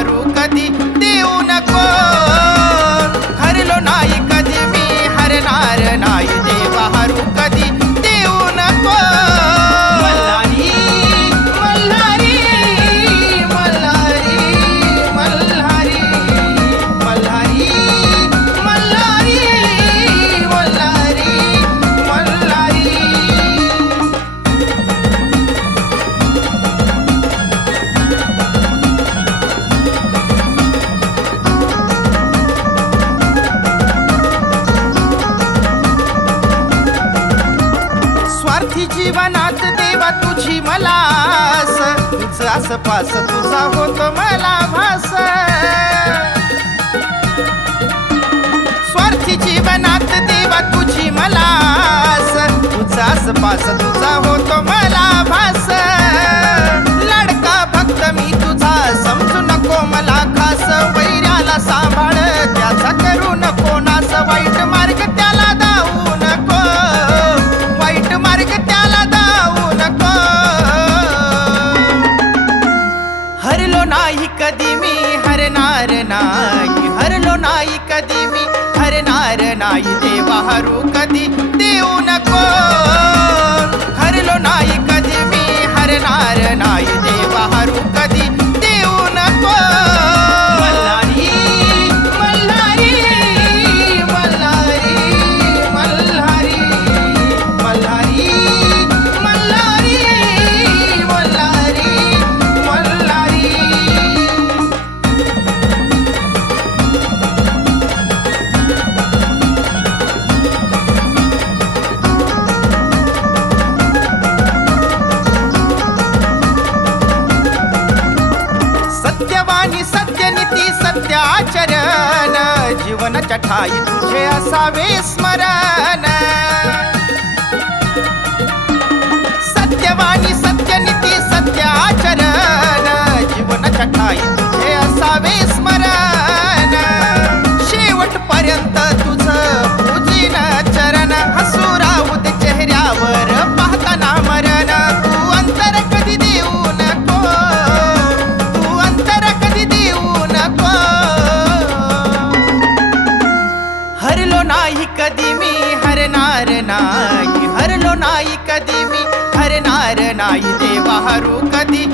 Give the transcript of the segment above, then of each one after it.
рук जीवनात देवा तुझी मलास तुझा आसपास तुझा होत मला भास. स्वार्थी जीवनात देवा तुझी मलास तुझा आसपास तुझा होतो मला हरू कर जीवनाच्या ठाई तुझे असावे स्मरण. हरूकति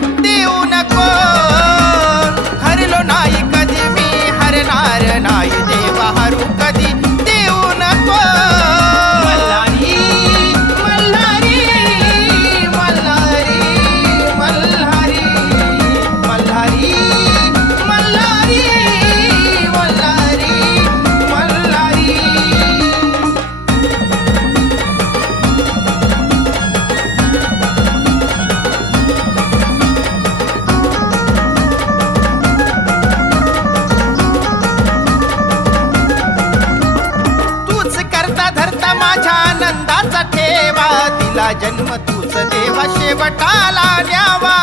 जन्म तूच देवा शेवटाला द्यावा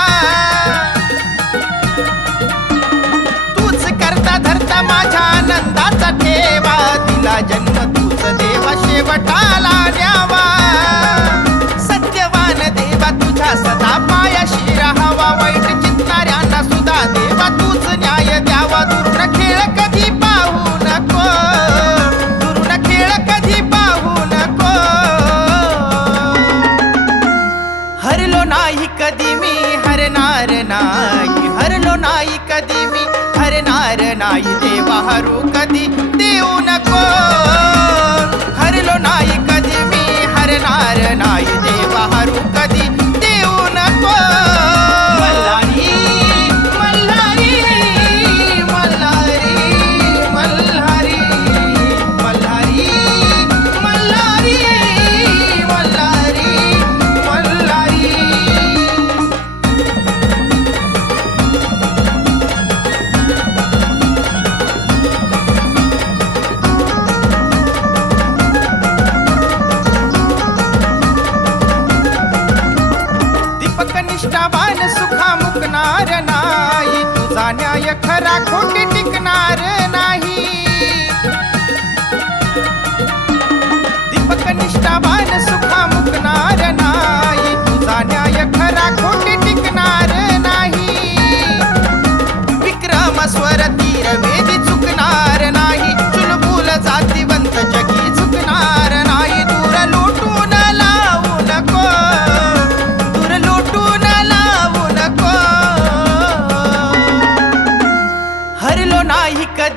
तूच करता धरता माझ्या आनंदाचा ठेवा. तिला जन्म तूच देवा शेवटा नाही कधी मी हरणार नाही. हरलो नाही कधी मी हरणार नाही. देवा हरू कधी देऊ नको. हरलो नाही कधी मी हरणार नाही खरा खोटी टिकणार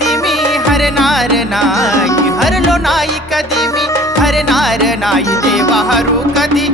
कधी मी हरणार नाही. हरलो नाही कधी मी हरणार नाही. देवा हरू कधी?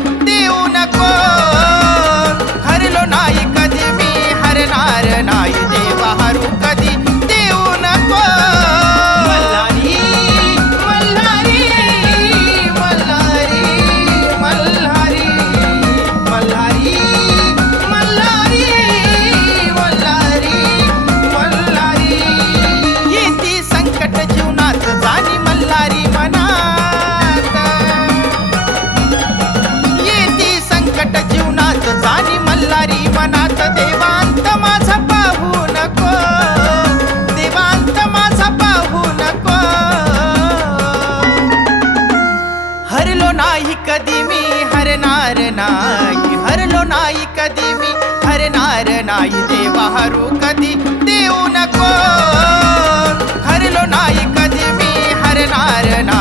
हरणार नाही देवा हरू कधी देऊ नको. हरलो नाही कधी मी हरणार नाही